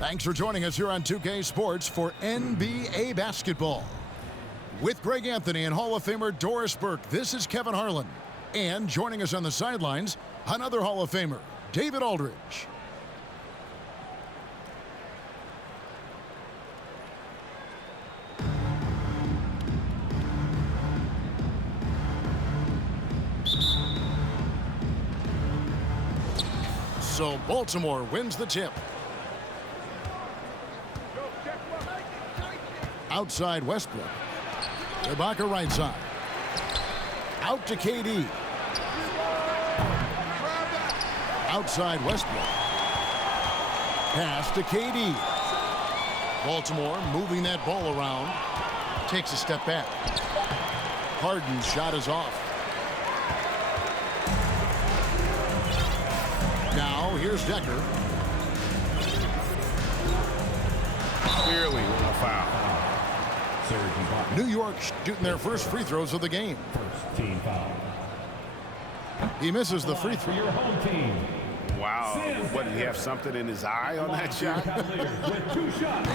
Thanks for joining us here on 2K Sports for NBA basketball. With Greg Anthony and Hall of Famer Doris Burke, this is Kevin Harlan. And joining us on the sidelines, another Hall of Famer, David Aldridge. So Baltimore wins the tip. Outside Westbrook. Ibaka right side. Out to KD. Outside Westbrook. Pass to KD. Baltimore moving that ball around. Takes a step back. Harden's shot is off. Now here's Decker. Clearly a foul. New York shooting their first free throws of the game. First team foul. He misses the free throw. Your home team. Wow. What, did he have something in his eye on that shot? With 2 shots.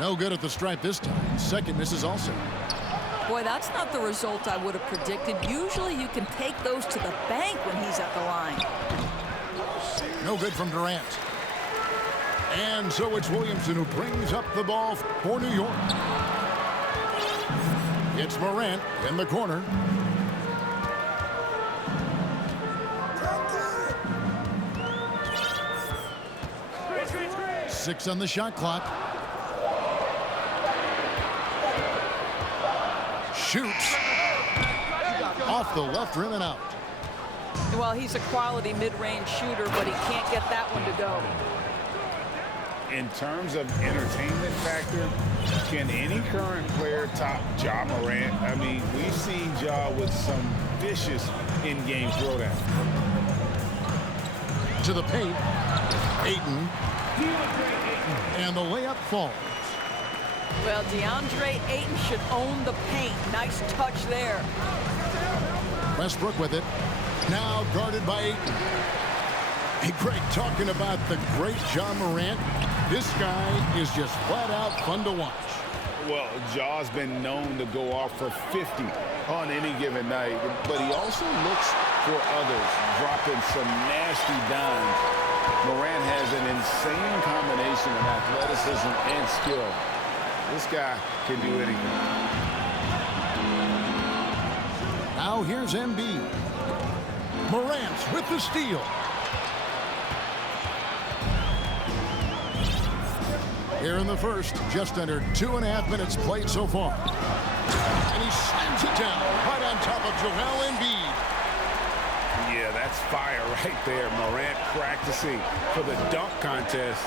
No good at the stripe this time. Second misses also. Boy, that's not the result I would have predicted. Usually you can take those to the bank when he's at the line. No good from Durant. And so it's Williamson who brings up the ball for New York. It's Morant in the corner. Six on the shot clock. Shoots. Off the left rim and out. Well, he's a quality mid-range shooter, but he can't get that one to go. In terms of entertainment factor, can any current player top Ja Morant? I mean, we've seen Ja with some vicious in-game throwdown. To the paint. Ayton. And the layup falls. Well, DeAndre Ayton should own the paint. Nice touch there. Westbrook with it. Now guarded by Ayton. Hey, Greg, talking about the great Ja Morant, this guy is just flat out fun to watch. Well, Ja's been known to go off for 50 on any given night, but he also looks for others, dropping some nasty dimes. Morant has an insane combination of athleticism and skill. This guy can do anything. Now here's Embiid. Morant with the steal. Here in the first, just under 2.5 minutes played so far. And he slams it down right on top of Joel Embiid. Yeah, that's fire right there. Morant practicing for the dunk contest.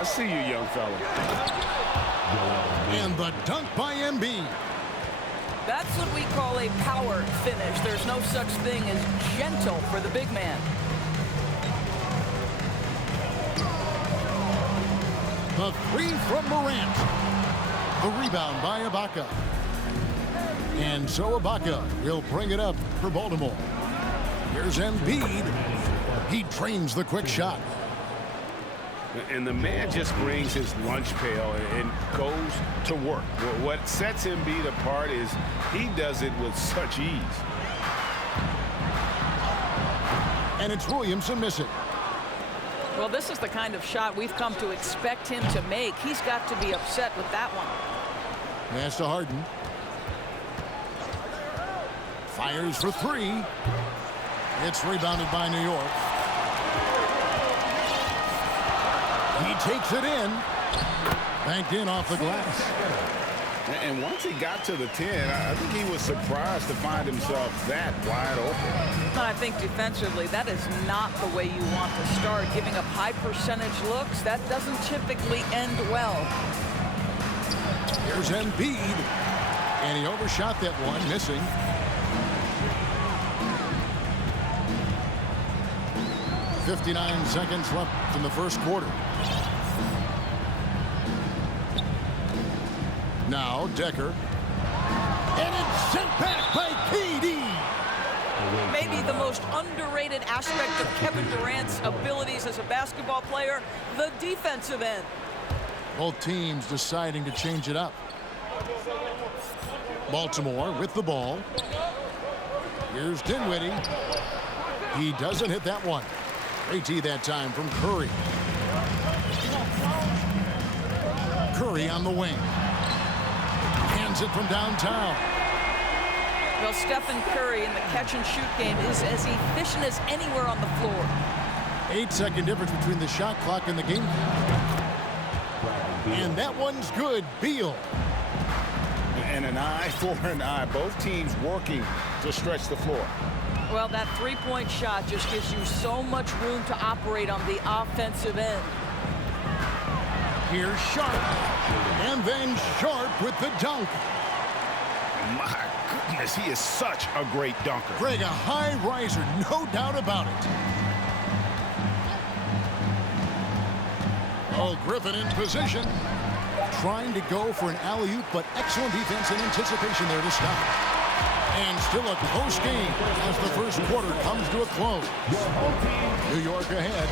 I see you, young fella. And the dunk by Embiid. That's what we call a power finish. There's no such thing as gentle for the big man. The three from Morant. The rebound by Ibaka. And so Ibaka will bring it up for Baltimore. Here's Embiid. He trains the quick shot. And the man just brings his lunch pail and goes to work. What sets Embiid apart is he does it with such ease. And it's Williamson missing. Well, this is the kind of shot we've come to expect him to make. He's got to be upset with that one. Pass to Harden. Fires for three. It's rebounded by New York. He takes it in. Banked in off the glass. And once he got to the 10, I think he was surprised to find himself that wide open. I think defensively, that is not the way you want to start. Giving up high percentage looks, that doesn't typically end well. Here's Embiid. And he overshot that one, missing. .59 seconds left in the first quarter. Now Decker. And it's sent back by KD. Maybe the most most underrated aspect of Kevin Durant's abilities as a basketball player, the defensive end. Both teams deciding to change it up. Baltimore with the ball. Here's Dinwiddie. He doesn't hit that one. Great tee that time from Curry. Curry on the wing. Hands it from downtown. Well, Stephen Curry in the catch-and-shoot game is as efficient as anywhere on the floor. 8-second difference between the shot clock and the game. And that one's good. Beal. And an eye for an eye. Both teams working to stretch the floor. Well, that three-point shot just gives you so much room to operate on the offensive end. Here's Sharp. And then Sharp with the dunk. My goodness, he is such a great dunker. Greg, a high riser, no doubt about it. Oh, Griffin in position. Trying to go for an alley-oop, but excellent defense and anticipation there to stop. And still a close game as the first quarter comes to a close. New York ahead,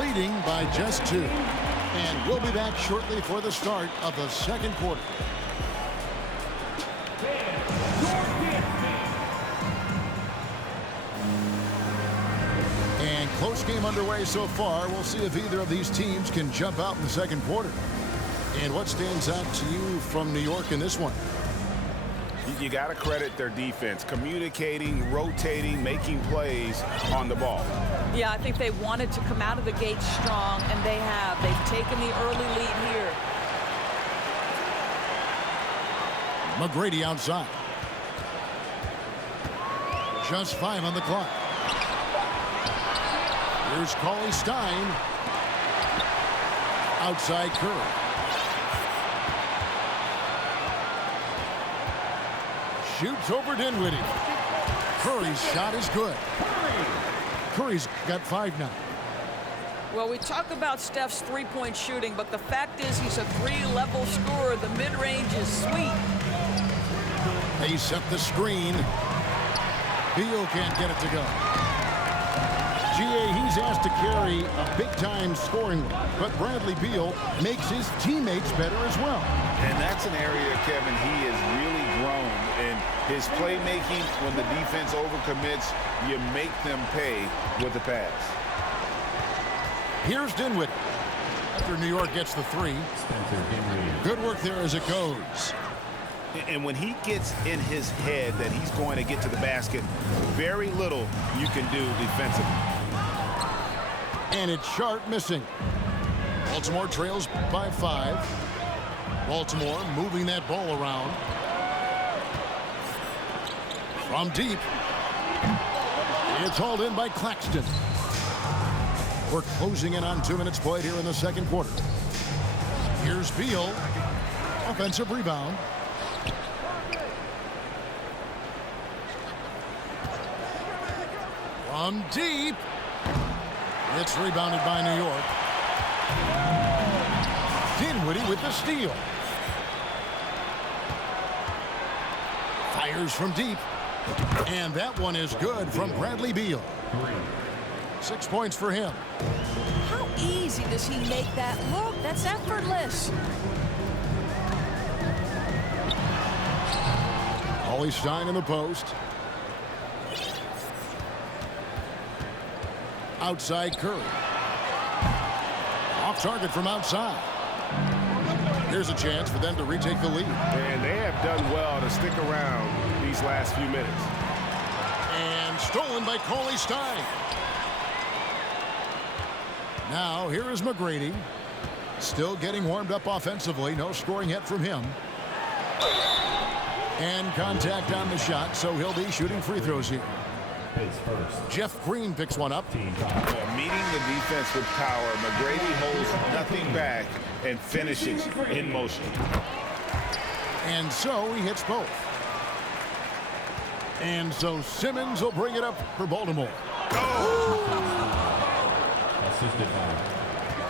leading by just 2. And we'll be back shortly for the start of the second quarter. And close game underway so far. We'll see if either of these teams can jump out in the second quarter. And what stands out to you from New York in this one? You got to credit their defense, communicating, rotating, making plays on the ball. Yeah, I think they wanted to come out of the gate strong, and they have. They've taken the early lead here. McGrady outside. Just 5 on the clock. Here's Cauley Stein. Outside Curry. Shoots over Dinwiddie. Curry's shot is good. Curry's got 5 now. Well, we talk about Steph's three-point shooting, but the fact is he's a 3-level scorer. The mid-range is sweet. They set the screen. Beal can't get it to go. He's asked to carry a big-time scoring role, but Bradley Beal makes his teammates better as well. And that's an area, Kevin, he has really grown in his playmaking. When the defense overcommits, you make them pay with the pass. Here's Dinwiddie. After New York gets the 3. Good work there as it goes. And when he gets in his head that he's going to get to the basket, very little you can do defensively. And it's Sharp missing. Baltimore trails by 5. Baltimore moving that ball around. From deep. It's hauled in by Claxton. We're closing in on 2 minutes played here in the second quarter. Here's Beal. Offensive rebound. From deep. It's rebounded by New York. Dinwiddie with the steal. Fires from deep. And that one is good from Bradley Beal. 6 points for him. How easy does he make that look? That's effortless. Cauley Stein in the post. Outside Curry. Off target from outside. Here's a chance for them to retake the lead. And they have done well to stick around these last few minutes. And stolen by Cauley Stein. Now here is McGrady. Still getting warmed up offensively. No scoring yet from him. And contact on the shot, so he'll be shooting free throws here. Jeff Green picks one up. Meeting the defense with power, McGrady holds nothing back and finishes in motion. And so he hits both. And so Simmons will bring it up for Baltimore.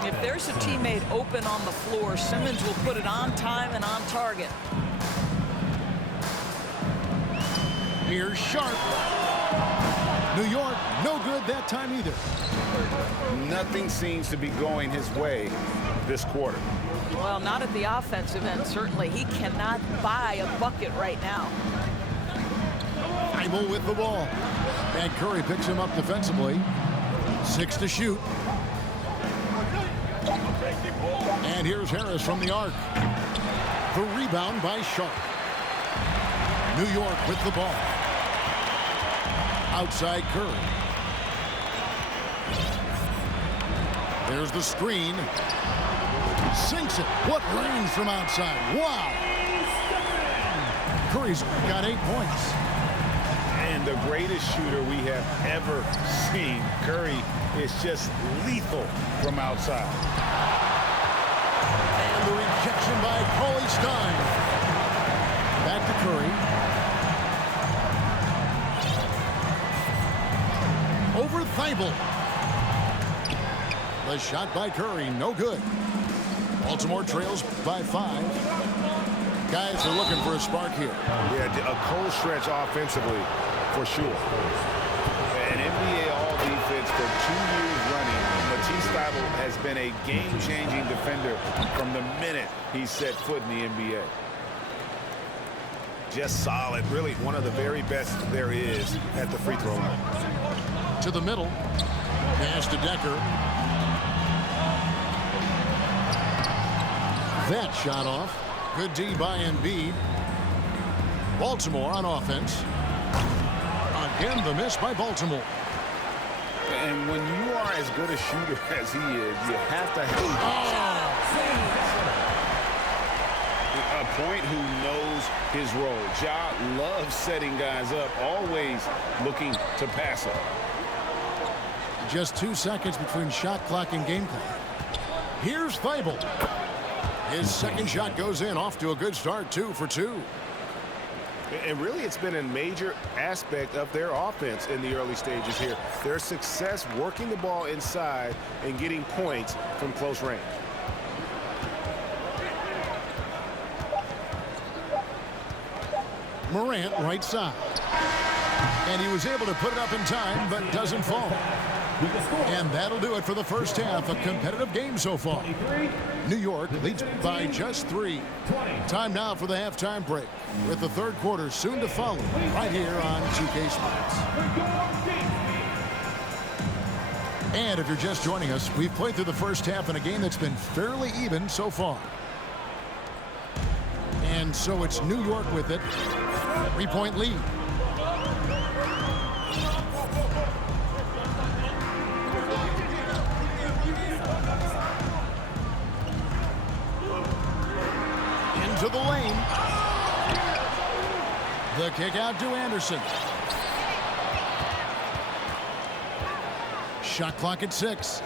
If there's a teammate open on the floor, Simmons will put it on time and on target. Here's Sharp. New York, no good that time either. Nothing seems to be going his way this quarter. Well, not at the offensive end, certainly. He cannot buy a bucket right now. Thibault with the ball. And Curry picks him up defensively. 6 to shoot. And here's Harris from the arc. The rebound by Sharp. New York with the ball. Outside Curry. There's the screen. Sinks it. What range from outside. Wow. Curry's got 8 points. And the greatest shooter we have ever seen. Curry is just lethal from outside. And the rejection by Cauley Stein. Back to Curry. Over Thibault. The shot by Curry, no good. Baltimore trails by 5. Guys are looking for a spark here. Yeah, a cold stretch offensively, for sure. An NBA All-Defense for 2 years running. Matisse Thybulle has been a game-changing defender from the minute he set foot in the NBA. Just solid. Really one of the very best there is at the free throw line. To the middle. Pass to Decker. That shot off. Good D by Embiid. Baltimore on offense. Again, the miss by Baltimore. And when you are as good a shooter as he is, you have to have a point who knows his role. Ja loves setting guys up, always looking to pass up. Just 2 seconds between shot clock and game clock. Here's Thibault. His second shot goes in, off to a good start, 2 for 2. And really, it's been a major aspect of their offense in the early stages here. Their success working the ball inside and getting points from close range. Morant right side. And he was able to put it up in time, but doesn't fall. And that'll do it for the first half. A competitive game so far. New York leads by just 3. Time now for the halftime break, with the third quarter soon to follow, right here on 2K Sports. And if you're just joining us, we've played through the first half in a game that's been fairly even so far. And so it's New York with it. 3-point lead. Into the lane. The kick out to Anderson. Shot clock at 6.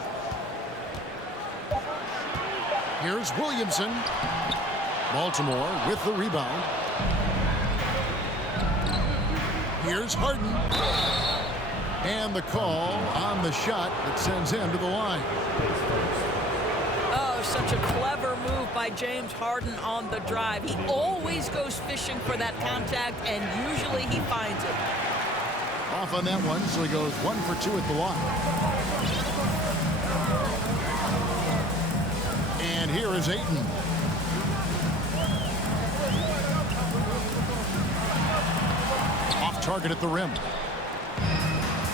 Here's Williamson. Baltimore with the rebound. Here's Harden. And the call on the shot that sends him to the line. Oh, such a clever move by James Harden on the drive. He always goes fishing for that contact, and usually he finds it. Off on that one, so he goes 1 for 2 at the line. And here is Ayton. Off target at the rim.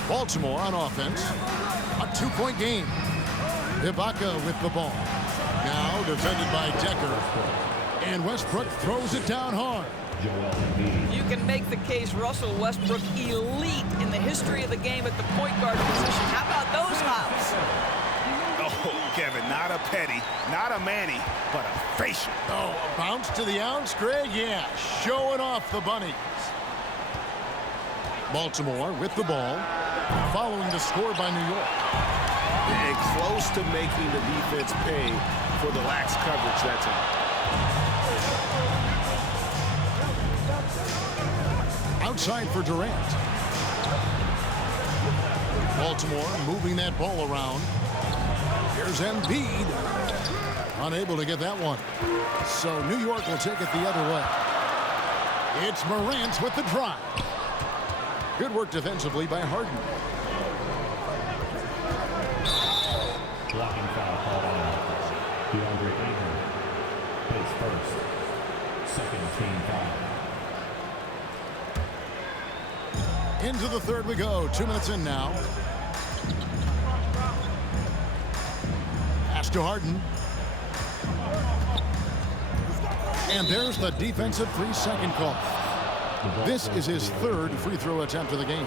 Baltimore on offense. A 2-point game. Ibaka with the ball. Now defended by Decker. And Westbrook throws it down hard. You can make the case Russell Westbrook elite in the history of the game at the point guard position. How about those hops? Oh, Kevin, not a petty, not a Manny, but a facial. Oh, a bounce to the ounce, Greg? Yeah, showing off the bunnies. Baltimore with the ball, following the score by New York. And close to making the defense pay for the lax coverage that time. Outside for Durant. Baltimore moving that ball around. Here's Embiid. Unable to get that one. So New York will take it the other way. It's Morant with the drive. Good work defensively by Harden. Blocking foul called on DeAndre Ayton. His first. Second team foul. Into the third we go. 2 minutes in now. Pass to Harden. And there's the defensive 3-second call. This is his third free throw attempt of the game.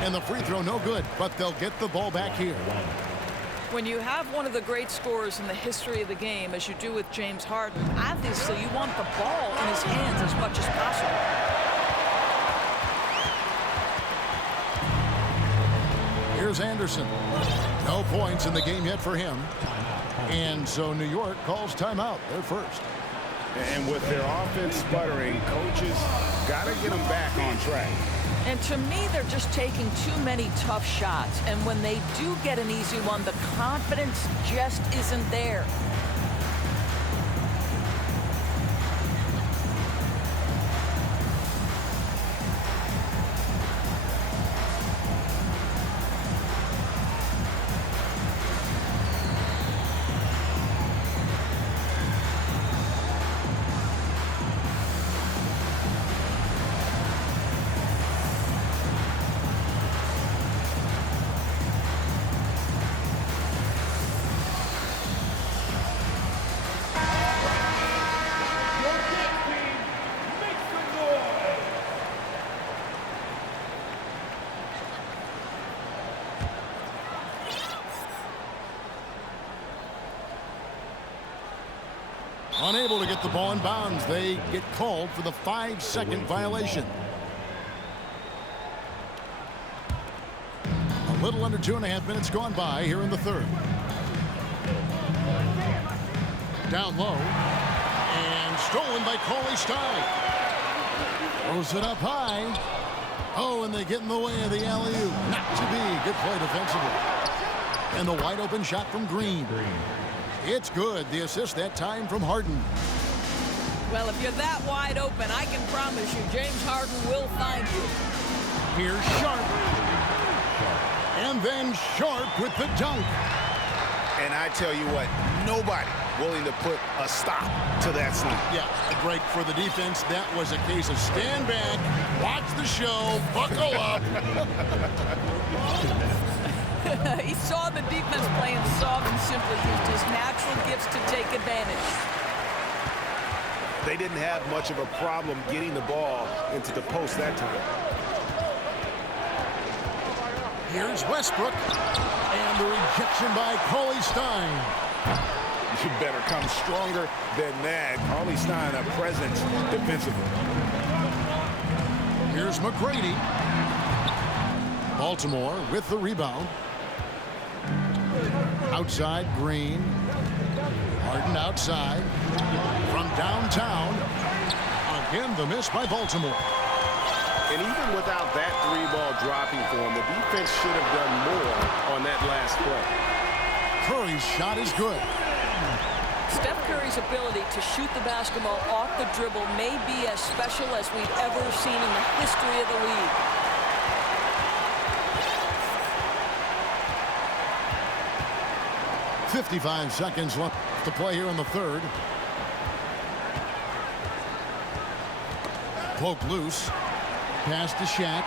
And the free throw no good, but they'll get the ball back here. When you have one of the great scorers in the history of the game, as you do with James Harden, obviously you want the ball in his hands as much as possible. Here's Anderson. No points in the game yet for him. And so New York calls timeout. They're first. And with their offense sputtering, coaches got to get them back on track. And to me, they're just taking too many tough shots. And when they do get an easy one, the confidence just isn't there. Unable to get the ball in bounds. They get called for the 5-second violation. A little under 2.5 minutes gone by here in the third. Down low. And stolen by Cauley Stein. Throws it up high. Oh, and they get in the way of the alley-oop. Not to be. Good play defensively. And the wide open shot from Green. It's good. The assist that time from Harden. Well, if you're that wide open, I can promise you James Harden will find you. Here's Sharp. And then Sharp with the dunk. And I tell you what, nobody willing to put a stop to that slam. Yeah, a break for the defense. That was a case of stand back, watch the show, buckle up. He saw the defense playing soft and simply used his natural gifts to take advantage. They didn't have much of a problem getting the ball into the post that time. Here's Westbrook. And the rejection by Cauley Stein. You better come stronger than that. Cauley Stein, a presence defensively. Here's McGrady. Baltimore with the rebound. Outside, Green. Harden outside. From downtown. Again, the miss by Baltimore. And even without that three-ball dropping for him, the defense should have done more on that last play. Curry's shot is good. Steph Curry's ability to shoot the basketball off the dribble may be as special as we've ever seen in the history of the league. .55 seconds left to play here in the third. Poke loose. Pass to Shaq.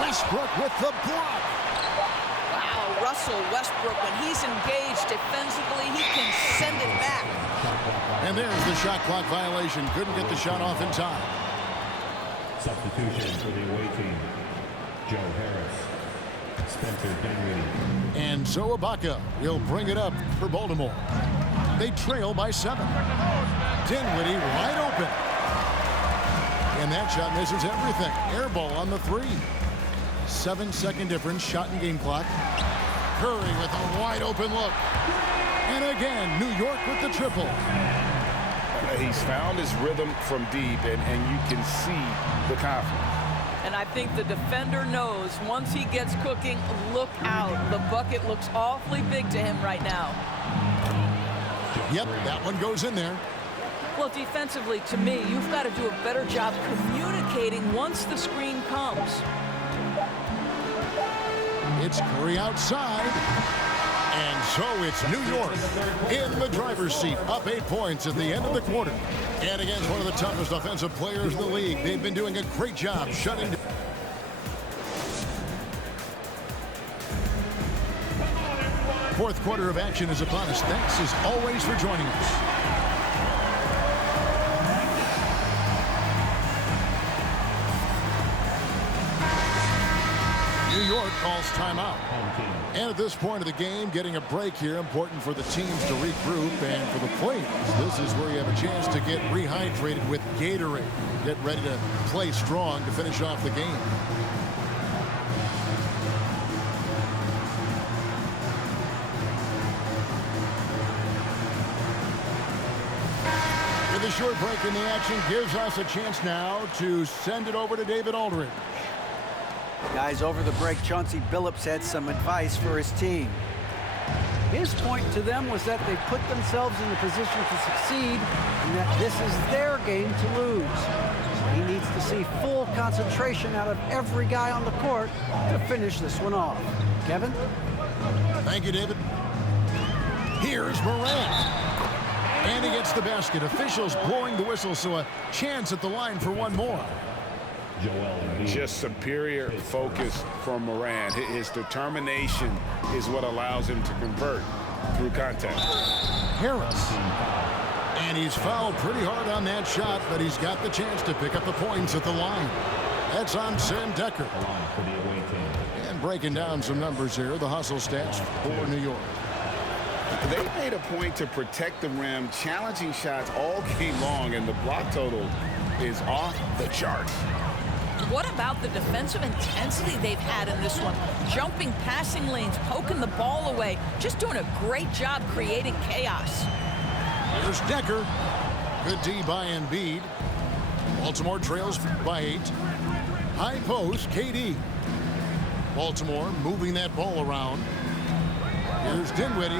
Westbrook with the block. Wow, Russell Westbrook, when he's engaged defensively, he can send it back. And there's the shot clock violation. Couldn't get the shot off in time. Substitution for the away team. Joe Harris. Spencer Dinwiddie. And so Ibaka will bring it up for Baltimore. They trail by 7. Dinwiddie wide open. And that shot misses everything. Air ball on the 3. 7-second difference, shot and game clock. Curry with a wide open look. And again, New York with the triple. He's found his rhythm from deep, and you can see the confidence. And I think the defender knows once he gets cooking, look out. The bucket looks awfully big to him right now. Yep, that one goes in there. Well, defensively, to me, you've got to do a better job communicating once the screen comes. It's Curry outside. And so it's New York in the driver's seat, up 8 points at the end of the quarter. And against one of the toughest offensive players in the league, they've been doing a great job shutting down. Fourth quarter of action is upon us. Thanks as always for joining us. New York calls timeout. And at this point of the game, getting a break here, important for the teams to regroup, and for the players, this is where you have a chance to get rehydrated with Gatorade. Get ready to play strong to finish off the game. With a short break in the action gives us a chance now to send it over to David Aldridge. Guys, over the break, Chauncey Billups had some advice for his team. His point to them was that they put themselves in the position to succeed and that this is their game to lose. So he needs to see full concentration out of every guy on the court to finish this one off. Kevin? Thank you, David. Here's Morant. And he gets the basket. Officials blowing the whistle, so a chance at the line for one more. Just superior focus from Morant. His determination is what allows him to convert through contact. Harris. And he's fouled pretty hard on that shot, but he's got the chance to pick up the points at the line. That's on Sam Decker. And breaking down some numbers here, the hustle stats for New York. They made a point to protect the rim, challenging shots all game long, and the block total is off the charts. What about the defensive intensity they've had in this one? Jumping passing lanes, poking the ball away, just doing a great job creating chaos. Here's Decker. Good D by Embiid. Baltimore trails by 8. High post, KD. Baltimore moving that ball around. Here's Dinwiddie.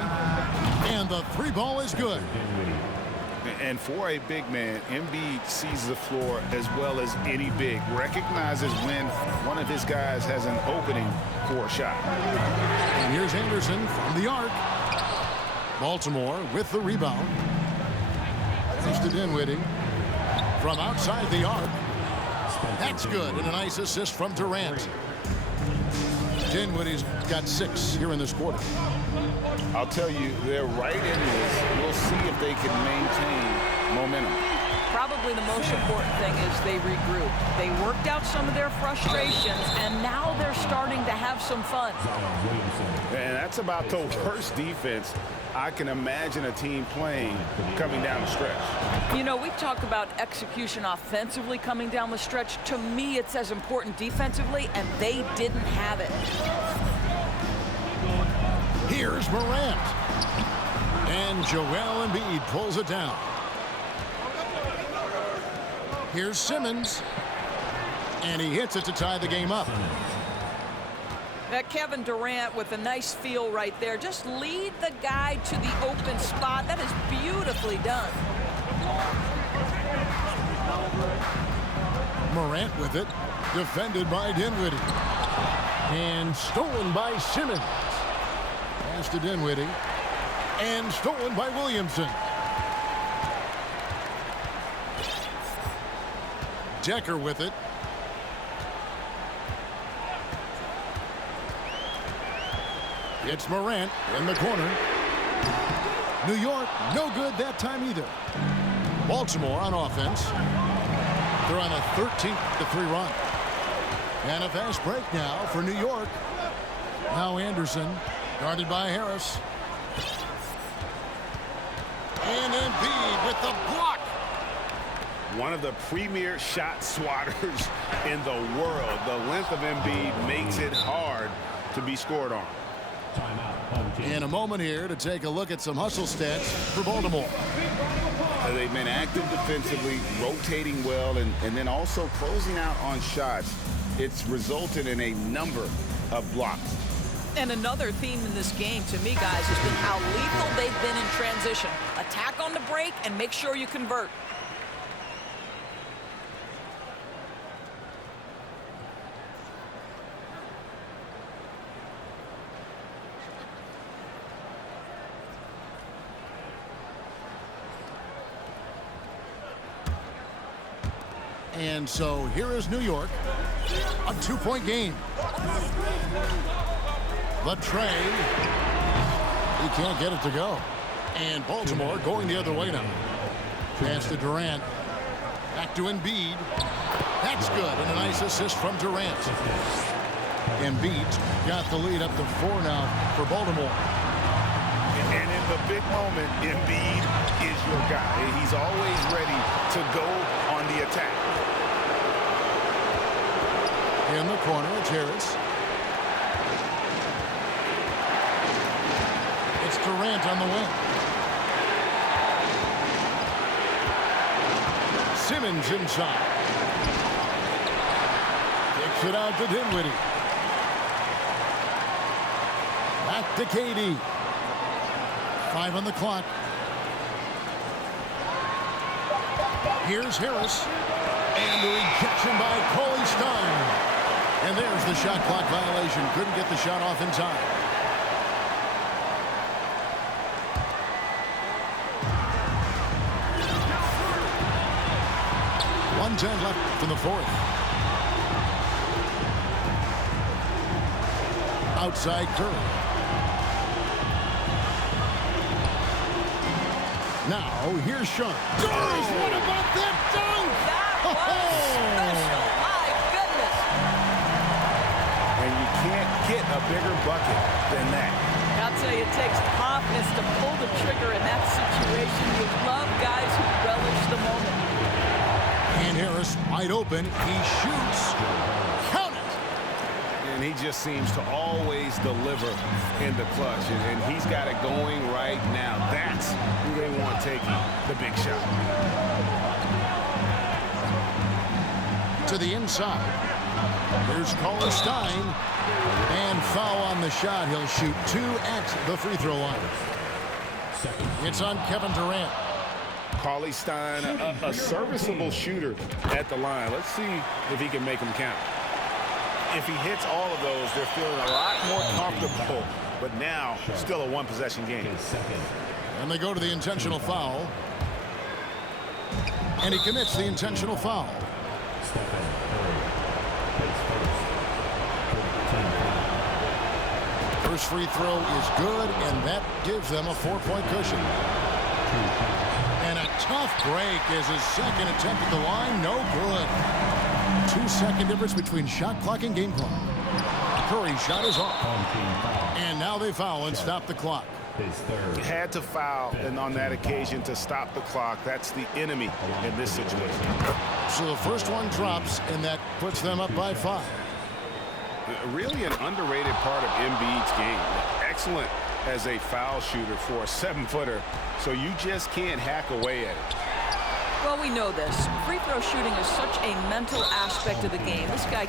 And the three ball is good. And for a big man, Embiid sees the floor as well as any big. Recognizes when one of his guys has an opening for a shot. And here's Anderson from the arc. Baltimore with the rebound. Here's to Dinwiddie from outside the arc. That's good, and a nice assist from Durant. Dinwiddie's got 6 here in this quarter. I'll tell you, they're right in this. We'll see if they can maintain momentum. Probably the most important thing is they regrouped. They worked out some of their frustrations, and now they're starting to have some fun. And that's about the worst defense I can imagine a team playing coming down the stretch. You know, we talk about execution offensively coming down the stretch. To me, it's as important defensively, and they didn't have it. Here's Morant. And Joel Embiid pulls it down. Here's Simmons. And he hits it to tie the game up. That Kevin Durant with a nice feel right there. Just lead the guy to the open spot. That is beautifully done. Morant with it. Defended by Dinwiddie. And stolen by Simmons. Pass to Dinwiddie. And stolen by Williamson. Decker with it. It's Morant in the corner. New York, no good that time either. Baltimore on offense. They're on a 13-3 run. And a fast break now for New York. Now Anderson, guarded by Harris. And Embiid with the block. One of the premier shot swatters in the world. The length of Embiid makes it hard to be scored on. In a moment here to take a look at some hustle stats for Baltimore. They've been active defensively, rotating well, and then also closing out on shots. It's resulted in a number of blocks. And another theme in this game, to me, guys, has been how lethal they've been in transition. Attack on the break and make sure you convert. And so here is New York, a 2-point game. The tray. He can't get it to go. And Baltimore going the other way now. Pass to Durant. Back to Embiid. That's good. And a nice assist from Durant. Embiid got the lead up to 4 now for Baltimore. And in the big moment, Embiid is your guy. He's always ready to go on the attack. In the corner, it's Harris. It's Durant on the wing. Simmons inside. Kicks it out to Dinwiddie. Back to KD. 5 on the clock. Here's Harris. And the rejection by Cauley Stein. And there's the shot clock violation. Couldn't get the shot off in time. .110 left from the fourth. Outside Curry. Now here's Sean. Doris, what about that dunk? That was special. My goodness. And you can't get a bigger bucket than that. I'll tell you, it takes toughness to pull the trigger in that situation. You love guys who relish the moment. And Harris wide open. He shoots. Count it. And he just seems to always deliver in the clutch. And he's got it going right now. That's who they want taking the big shot. To the inside. Here's Cauley Stein. And foul on the shot. He'll shoot 2 at the free throw line. It's on Kevin Durant. Cauley Stein, a serviceable shooter at the line. Let's see if he can make them count. If he hits all of those, they're feeling a lot more comfortable. But now, still a one-possession game. And they go to the intentional foul. And he commits the intentional foul. First free throw is good, and that gives them a 4-point cushion. And a tough break is his second attempt at the line. No good. 2-second difference between shot clock and game clock. Curry's shot is off. And now they foul and stop the clock. Had to foul and on that occasion to stop the clock. That's the enemy in this situation. So the first one drops, and that puts them up by 5. Really an underrated part of Embiid's game. Excellent as a foul shooter for a 7-footer, so you just can't hack away at it. Well, we know this. Free throw shooting is such a mental aspect of the game. This guy